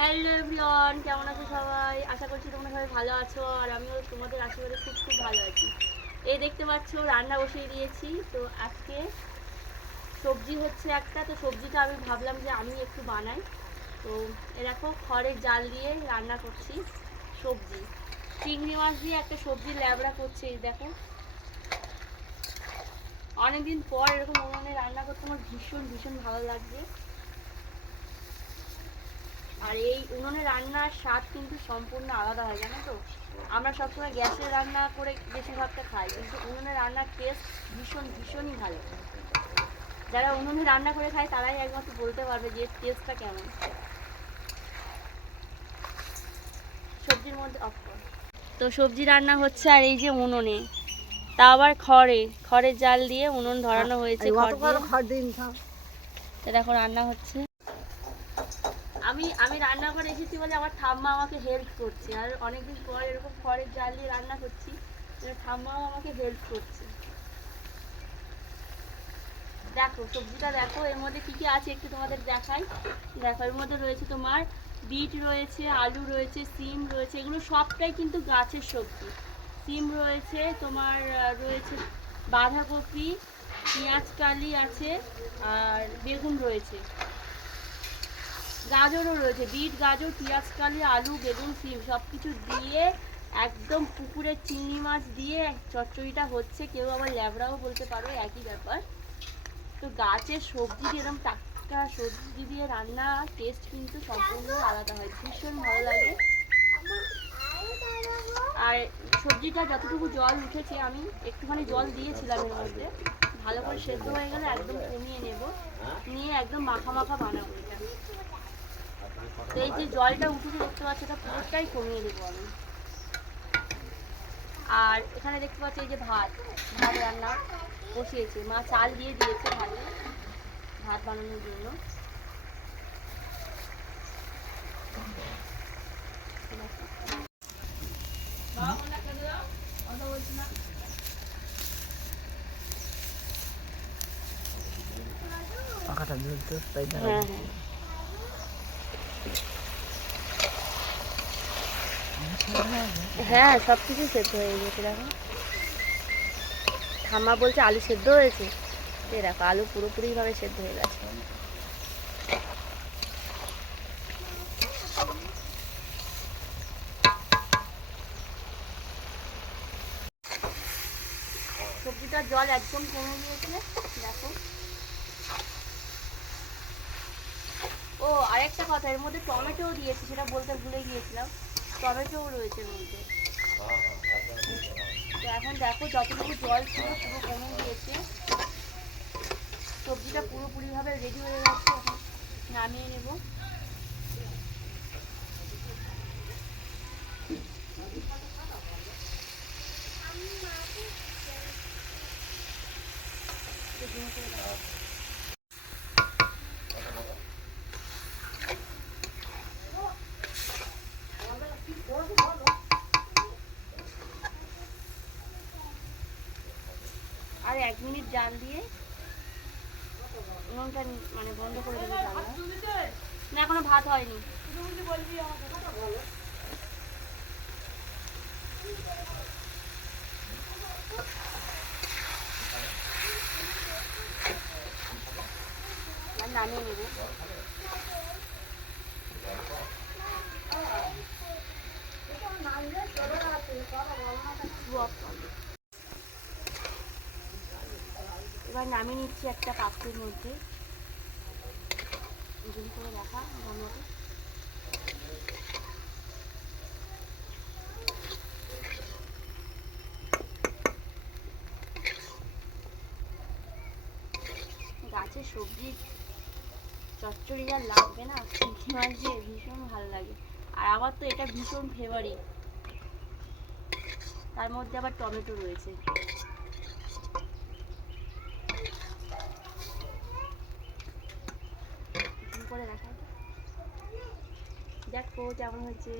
Hello everyone, কেমন আছো সবাই? আশা করছি তোমরা সবাই ভালো আছো আর আমিও তোমাদের আশীর্বাদে খুব খুব ভালো আছি। এই দেখতে পাচ্ছ রান্না বসিয়ে দিয়েছি। তো আজকে সবজি হচ্ছে একটা, তো সবজিটা আমি ভাবলাম যে আমি একটু বানাই। তো এ দেখো খড়ের জাল দিয়ে রান্না করছি সবজি, চিংড়ি মাছ দিয়ে একটা সবজির ল্যাবড়া করছি। এই দেখো, অনেকদিন পর এরকম উনুনে রান্না করতে আমার ভীষণ ভীষণ ভালো লাগছে। আর এই উনুনে রান্নার স্বাদ কিন্তু সম্পূর্ণ আলাদা হয়, জানো তো। আমরা সবসময় গ্যাসে রান্না করে বেশিরভাগটা খাই, কিন্তু উনুনে রান্নার টেস্ট ভীষণ ভীষণই ভালো। যারা উনুনে রান্না করে খায় তারাই একমাত্র বলতে পারবে যে টেস্টটা কেমন। সবজির মধ্যে তো সবজি রান্না হচ্ছে, আর এই যে উনুনে, তা আবার খড়ের জাল দিয়ে উনুন ধরানো হয়েছে। দেখো রান্না হচ্ছে। আমি রান্না করে এসেছি বলে আমার ঠাম্মা আমাকে হেল্প করছে, আর অনেকদিন পর এরকম খড়ের জাল দিয়ে রান্না করছি, ঠাম্মাও আমাকে হেল্প করছে। দেখো সবজিটা দেখো, এর মধ্যে কি কি আছে একটু তোমাদের দেখাই। দেখো এর মধ্যে রয়েছে তোমার বিট রয়েছে, আলু রয়েছে, সিম রয়েছে, এগুলো সবটাই কিন্তু গাছের সবজি। সিম রয়েছে তোমার, রয়েছে বাঁধাকপি, পেঁয়াজ কালি আছে, আর বেগুন রয়েছে, গাজরও রয়েছে। বিট, গাজর, পেঁয়াজ কালি, আলু, বেগুন, সিম সব কিছু দিয়ে একদম পুকুরের চিংড়ি মাছ দিয়ে চচ্চড়িটা হচ্ছে। কেউ আবার ল্যাবড়াও বলতে পারো, একই ব্যাপার। তো গাছের সবজি দিয়ে এরকম টাটকা সবজি দিয়ে রান্না টেস্ট কিন্তু সম্পূর্ণ আলাদা হয়, ভীষণ ভালো লাগে। আর সবজিটা যতটুকু জল উঠেছে, আমি একটুখানি জল দিয়েছিলাম এর মধ্যে, ভালো করে সেদ্ধ হয়ে গেলে একদম কমিয়ে নেব, নিয়ে একদম মাখা মাখা বানাবো এটা। তো এই যে জলটা উঠেছে দেখতে পাচ্ছ, এটা পুরোটাই কমিয়ে দেবো আমি। আর এখানে দেখতে পাচ্ছি এই যে ভাত রান্না বসিয়েছে, মা চাল দিয়ে দিয়েছে ভাত বানানোর জন্য। হ্যাঁ হ্যাঁ, সব কিছু সেদ্ধ হয়ে গেছে। দেখো ঠাম্মা বলছে আলু সেদ্ধ হয়েছে, এই দেখো আলু পুরোপুরিভাবে সেদ্ধ হয়ে গেছে। সবজিটার জল একদম কমে গিয়েছে, দেখো। ও আরেকটা কথা, এর মধ্যে টমেটোও দিয়েছি, সেটা বলতে ভুলে গিয়েছিলাম। টমেটোও রয়েছে এর মধ্যে। তো এখন দেখো যতটুকু জল ছিল পুরো কমে গিয়েছে, সবজিটা পুরোপুরিভাবে রেডি হয়ে গেছে। এখন নামিয়ে নেব। আর 1 মিনিট জাল দিয়ে উনুনটা মানে বন্ধ করে দেবো। না এখনো ভাত হয়নি। নামিয়ে নেব। এবার নামিয়ে নিচ্ছি একটা পাত্রের মধ্যে। করে দেখা রান্নাটা। গাছের সবজি চচ্চড়ি যা লাগবে না, চিংড়ি মাছ দিয়ে ভীষণ ভালো লাগে। আর আমার তো এটা ভীষণ ফেভারিট, তার মধ্যে আবার টমেটো রয়েছে। করে দেখা দেখো কেমন হয়েছে।